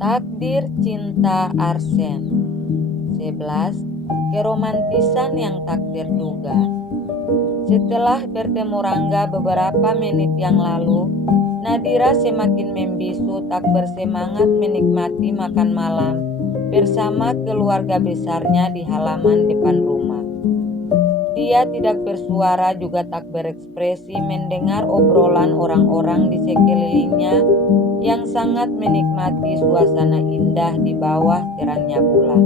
Takdir cinta Arsen 11. Keromantisan yang tak terduga. Setelah bertemu Rangga beberapa menit yang lalu, Nadira semakin membisu tak bersemangat menikmati makan malam bersama keluarga besarnya di halaman depan rumah. Dia tidak bersuara juga tak berekspresi mendengar obrolan orang-orang di sekelilingnya yang sangat menikmati suasana indah di bawah terangnya bulan.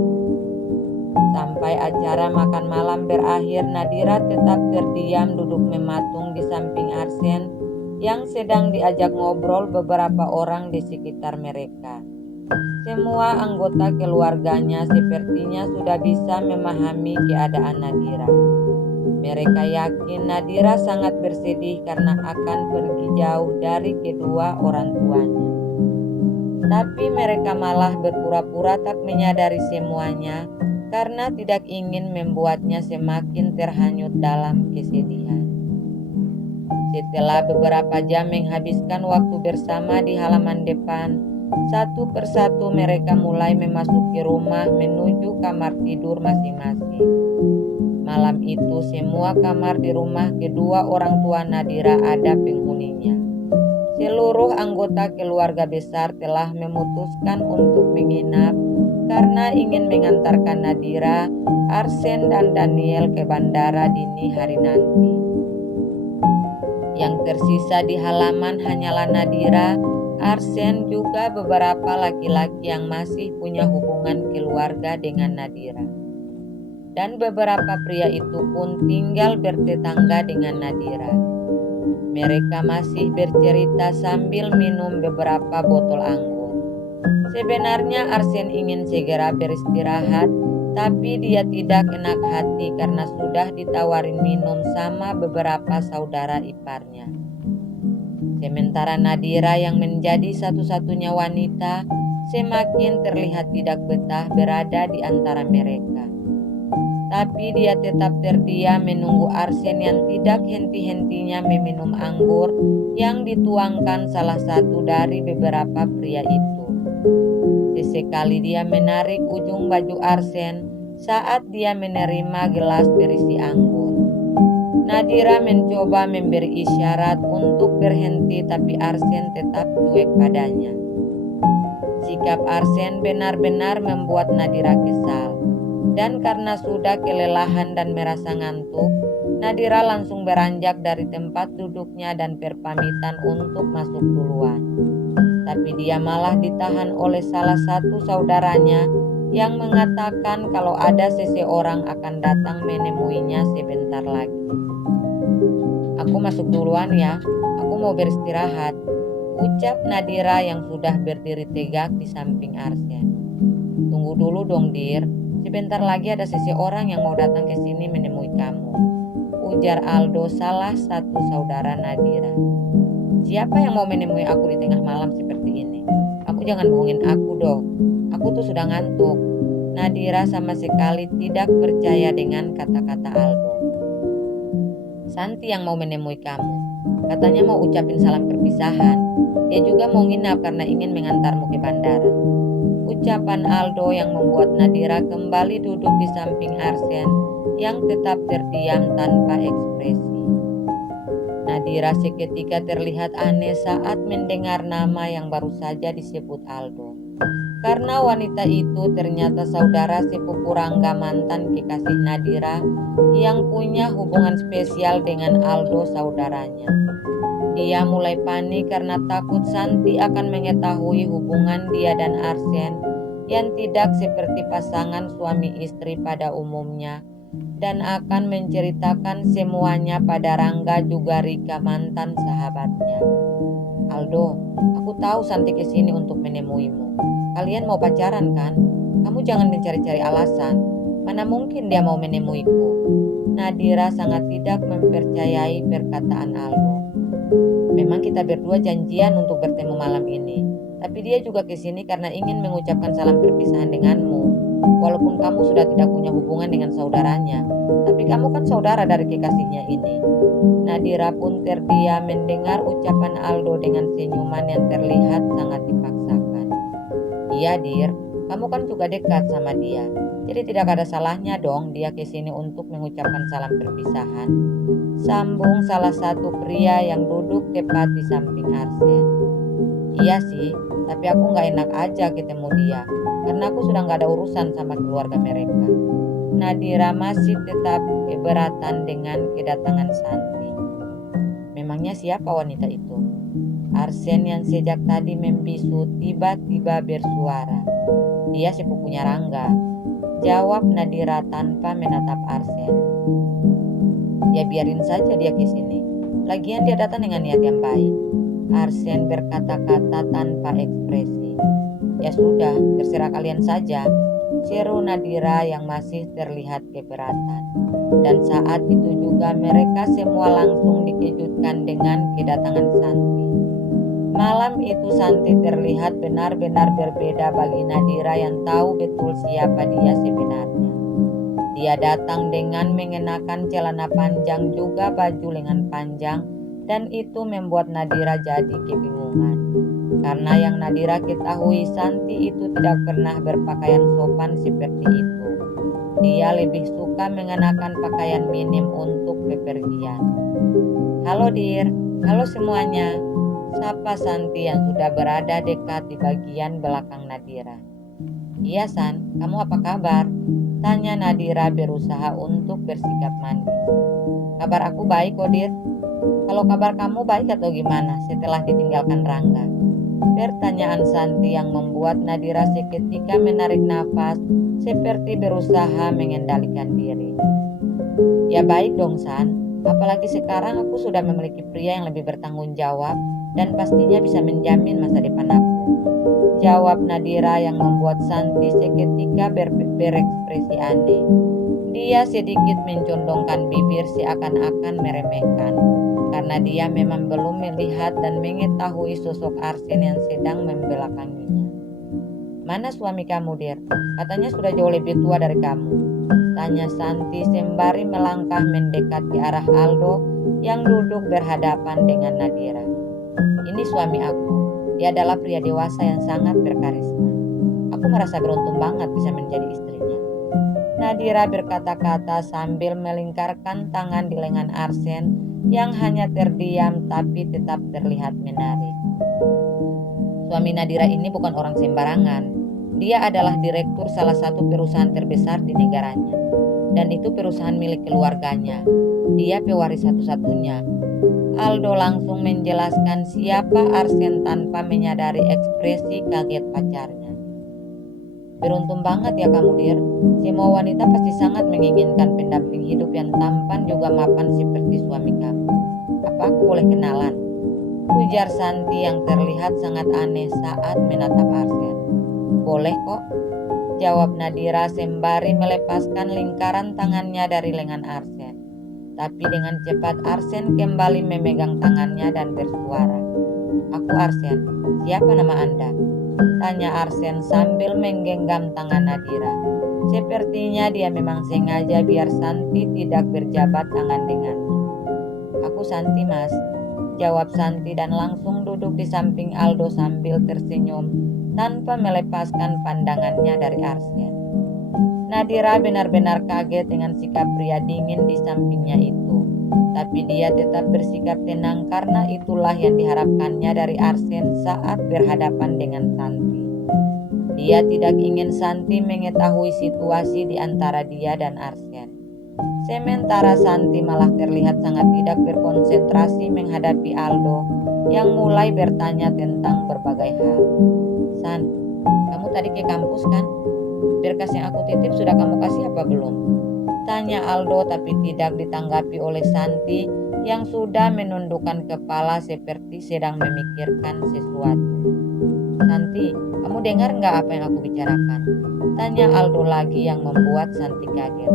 Sampai acara makan malam berakhir, Nadira tetap terdiam duduk mematung di samping Arsen yang sedang diajak ngobrol beberapa orang di sekitar mereka. Semua anggota keluarganya sepertinya sudah bisa memahami keadaan Nadira. Mereka yakin Nadira sangat bersedih karena akan pergi jauh dari kedua orang tuanya. Tapi mereka malah berpura-pura tak menyadari semuanya karena tidak ingin membuatnya semakin terhanyut dalam kesedihan. Setelah beberapa jam menghabiskan waktu bersama di halaman depan, satu persatu mereka mulai memasuki rumah menuju kamar tidur masing-masing. Malam itu semua kamar di rumah kedua orang tua Nadira ada penghuninya. Seluruh anggota keluarga besar telah memutuskan untuk menginap karena ingin mengantarkan Nadira, Arsen dan Daniel ke bandara dini hari nanti. Yang tersisa di halaman hanyalah Nadira, Arsen juga beberapa laki-laki yang masih punya hubungan keluarga dengan Nadira. Dan beberapa pria itu pun tinggal bertetangga dengan Nadira. Mereka masih bercerita sambil minum beberapa botol anggur. Sebenarnya Arsen ingin segera beristirahat, tapi dia tidak enak hati karena sudah ditawarin minum sama beberapa saudara iparnya. Sementara Nadira yang menjadi satu-satunya wanita semakin terlihat tidak betah berada di antara mereka. Tapi dia tetap terdiam menunggu Arsen yang tidak henti-hentinya meminum anggur yang dituangkan salah satu dari beberapa pria itu. Sesekali dia menarik ujung baju Arsen saat dia menerima gelas berisi anggur. Nadira mencoba memberi isyarat untuk berhenti tapi Arsen tetap cuek padanya. Sikap Arsen benar-benar membuat Nadira kesal. Dan karena sudah kelelahan dan merasa ngantuk, Nadira langsung beranjak dari tempat duduknya dan berpamitan untuk masuk duluan. Tapi dia malah ditahan oleh salah satu saudaranya yang mengatakan kalau ada seseorang akan datang menemuinya sebentar lagi. "Aku masuk duluan ya, aku mau beristirahat," ucap Nadira yang sudah berdiri tegak di samping Arsen. "Tunggu dulu dong, Dir. Sebentar lagi ada seseorang yang mau datang ke sini menemui kamu," ujar Aldo, salah satu saudara Nadira. "Siapa yang mau menemui aku di tengah malam seperti ini? Kamu jangan bohongin aku dong. Aku tuh sudah ngantuk." Nadira sama sekali tidak percaya dengan kata-kata Aldo. "Santi yang mau menemui kamu. Katanya mau ucapin salam perpisahan. Dia juga mau nginap karena ingin mengantarmu ke bandara," ucapan Aldo yang membuat Nadira kembali duduk di samping Arsen yang tetap terdiam tanpa ekspresi. Nadira seketika terlihat aneh saat mendengar nama yang baru saja disebut Aldo. Karena wanita itu ternyata saudara sepupu Rangga, mantan kekasih Nadira yang punya hubungan spesial dengan Aldo saudaranya. Dia mulai panik karena takut Santi akan mengetahui hubungan dia dan Arsen yang tidak seperti pasangan suami istri pada umumnya dan akan menceritakan semuanya pada Rangga juga Rika, mantan sahabatnya. "Aldo, aku tahu Santi kesini untuk menemuimu. Kalian mau pacaran kan? Kamu jangan mencari-cari alasan. Mana mungkin dia mau menemuiku." Nadira sangat tidak mempercayai perkataan Aldo. "Memang kita berdua janjian untuk bertemu malam ini. Tapi dia juga kesini karena ingin mengucapkan salam perpisahan denganmu. Walaupun kamu sudah tidak punya hubungan dengan saudaranya, tapi kamu kan saudara dari kekasihnya ini." Nadira pun terdiam mendengar ucapan Aldo dengan senyuman yang terlihat sangat dipaksakan. Iya Dir, kamu kan juga dekat sama dia. Jadi tidak ada salahnya dong dia ke sini untuk mengucapkan salam perpisahan. Sambung salah satu pria yang duduk tepat di samping Arsen. Iya sih, tapi aku nggak enak aja ketemu dia. Karena aku sudah nggak ada urusan sama keluarga mereka. Nadira masih tetap keberatan dengan kedatangan Santi. Memangnya siapa wanita itu? Arsen yang sejak tadi membisu tiba-tiba bersuara. Dia sepupunya Rangga. Jawab Nadira tanpa menatap Arsen. Ya biarin saja dia ke sini. Lagian dia datang dengan niat yang baik. Arsen berkata-kata tanpa ekspresi. Ya sudah, terserah kalian saja, seru Nadira yang masih terlihat keberatan. Dan saat itu juga mereka semua langsung dikejutkan dengan kedatangan Santi. Malam itu Santi terlihat benar-benar berbeda bagi Nadira yang tahu betul siapa dia sebenarnya. Dia datang dengan mengenakan celana panjang juga baju lengan panjang, dan itu membuat Nadira jadi kebingungan. Karena yang Nadira ketahui Santi itu tidak pernah berpakaian sopan seperti itu. Dia lebih suka mengenakan pakaian minim untuk bepergian. Halo Dir, halo semuanya. Sapa Santi yang sudah berada dekat di bagian belakang Nadira. Iya San, kamu apa kabar? Tanya Nadira berusaha untuk bersikap manis. Kabar aku baik kok Dir. Kalau kabar kamu baik atau gimana setelah ditinggalkan Rangga? Pertanyaan Santi yang membuat Nadira seketika menarik nafas seperti berusaha mengendalikan diri. Ya baik dong San, apalagi sekarang aku sudah memiliki pria yang lebih bertanggung jawab dan pastinya bisa menjamin masa depan aku. Jawab Nadira yang membuat Santi seketika berekspresi aneh. Dia sedikit mencondongkan bibir seakan-akan meremehkan. Karena dia memang belum melihat dan mengetahui sosok Arsen yang sedang membelakanginya. Mana suami kamu Dir? Katanya sudah jauh lebih tua dari kamu. Tanya Santi sembari melangkah mendekat ke arah Aldo yang duduk berhadapan dengan Nadira. Ini suami aku. Dia adalah pria dewasa yang sangat berkarisma. Aku merasa beruntung banget bisa menjadi istrinya. Nadira berkata-kata sambil melingkarkan tangan di lengan Arsen yang hanya terdiam tapi tetap terlihat menarik. Suami Nadira ini bukan orang sembarangan. Dia adalah direktur salah satu perusahaan terbesar di negaranya. Dan itu perusahaan milik keluarganya. Dia pewaris satu-satunya. Aldo langsung menjelaskan siapa Arsen tanpa menyadari ekspresi kaget pacarnya. Beruntung banget ya kamu Dir. Semua wanita pasti sangat menginginkan pendamping hidup yang tampan juga mapan seperti suami kamu. Apa aku boleh kenalan? Ujar Santi yang terlihat sangat aneh saat menatap Arsen. Boleh kok, jawab Nadira sembari melepaskan lingkaran tangannya dari lengan Arsen. Tapi dengan cepat Arsen kembali memegang tangannya dan bersuara. Aku Arsen, siapa nama Anda? Tanya Arsen sambil menggenggam tangan Nadira. Sepertinya dia memang sengaja biar Santi tidak berjabat tangan dengannya. Aku Santi mas, jawab Santi dan langsung duduk di samping Aldo sambil tersenyum tanpa melepaskan pandangannya dari Arsen. Nadira benar-benar kaget dengan sikap pria dingin di sampingnya itu. Tapi dia tetap bersikap tenang karena itulah yang diharapkannya dari Arsen saat berhadapan dengan Santi. Dia tidak ingin Santi mengetahui situasi di antara dia dan Arsen. Sementara Santi malah terlihat sangat tidak berkonsentrasi menghadapi Aldo yang mulai bertanya tentang berbagai hal. San, kamu tadi ke kampus kan? Berkas yang aku titip sudah kamu kasih apa belum? Tanya Aldo tapi tidak ditanggapi oleh Santi yang sudah menundukkan kepala seperti sedang memikirkan sesuatu. Santi, kamu dengar nggak apa yang aku bicarakan? Tanya Aldo lagi yang membuat Santi kaget.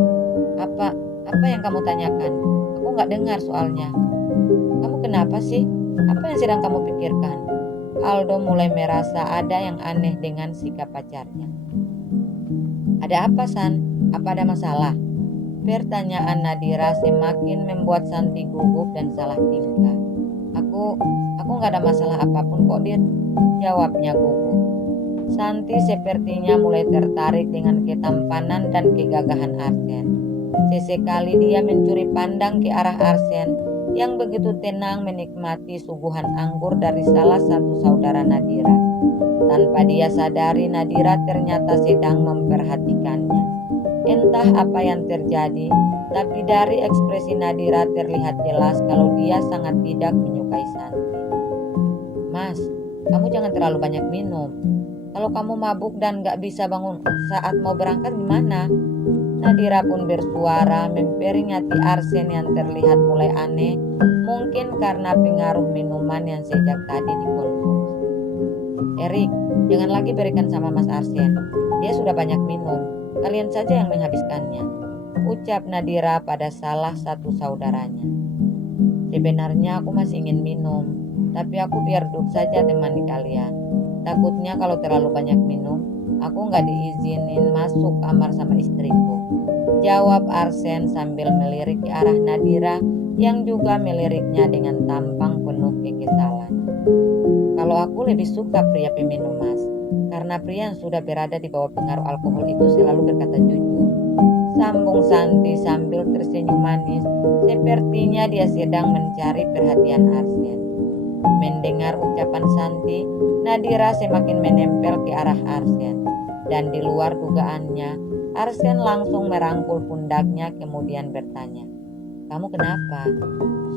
Apa yang kamu tanyakan? Aku nggak dengar soalnya. Kamu kenapa sih? Apa yang sedang kamu pikirkan? Aldo mulai merasa ada yang aneh dengan sikap pacarnya. Ada apa San? Apa ada masalah? Pertanyaan Nadira semakin membuat Santi gugup dan salah tingkah. Aku nggak ada masalah apapun kok Dir, jawabnya gugup. Santi sepertinya mulai tertarik dengan ketampanan dan kegagahan Arsen. Sesekali dia mencuri pandang ke arah Arsen yang begitu tenang menikmati suguhan anggur dari salah satu saudara Nadira. Tanpa dia sadari, Nadira ternyata sedang memperhatikannya. Entah apa yang terjadi, tapi dari ekspresi Nadira terlihat jelas kalau dia sangat tidak menyukai Santi. "Mas, kamu jangan terlalu banyak minum. Kalau kamu mabuk dan gak bisa bangun saat mau berangkat gimana?" Nadira pun bersuara memperingati Arsen yang terlihat mulai aneh, mungkin karena pengaruh minuman yang sejak tadi dikonsumsi. "Erik, jangan lagi berikan sama Mas Arsen. Dia sudah banyak minum. Kalian saja yang menghabiskannya," ucap Nadira pada salah satu saudaranya. "Sebenarnya aku masih ingin minum, tapi aku biar duduk saja temani kalian. Takutnya kalau terlalu banyak minum, aku nggak diizinin masuk kamar sama istriku," jawab Arsen sambil melirik ke arah Nadira yang juga meliriknya dengan tampang penuh kekesalan. "Kalau aku lebih suka pria peminum, Mas, karena pria yang sudah berada di bawah pengaruh alkohol itu selalu berkata jujur," sambung Santi sambil tersenyum manis, sepertinya dia sedang mencari perhatian Arsen. Mendengar ucapan Santi, Nadira semakin menempel ke arah Arsen, dan di luar dugaannya, Arsen langsung merangkul pundaknya kemudian bertanya, "Kamu kenapa?"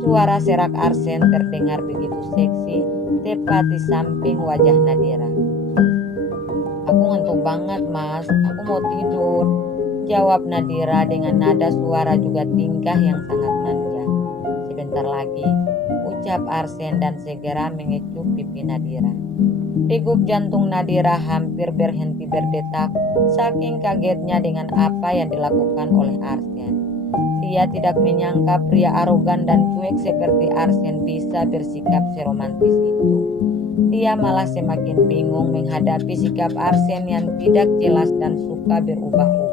Suara serak Arsen terdengar begitu seksi tepat di samping wajah Nadira. "Aku ngantuk banget, Mas. Aku mau tidur," jawab Nadira dengan nada suara juga tingkah yang sangat manja. "Sebentar lagi," ucap Arsen dan segera mengecup pipi Nadira. Degup jantung Nadira hampir berhenti berdetak saking kagetnya dengan apa yang dilakukan oleh Arsen. Dia tidak menyangka pria arogan dan cuek seperti Arsen bisa bersikap seromantis itu. Dia malah semakin bingung menghadapi sikap Arsen yang tidak jelas dan suka berubah-ubah.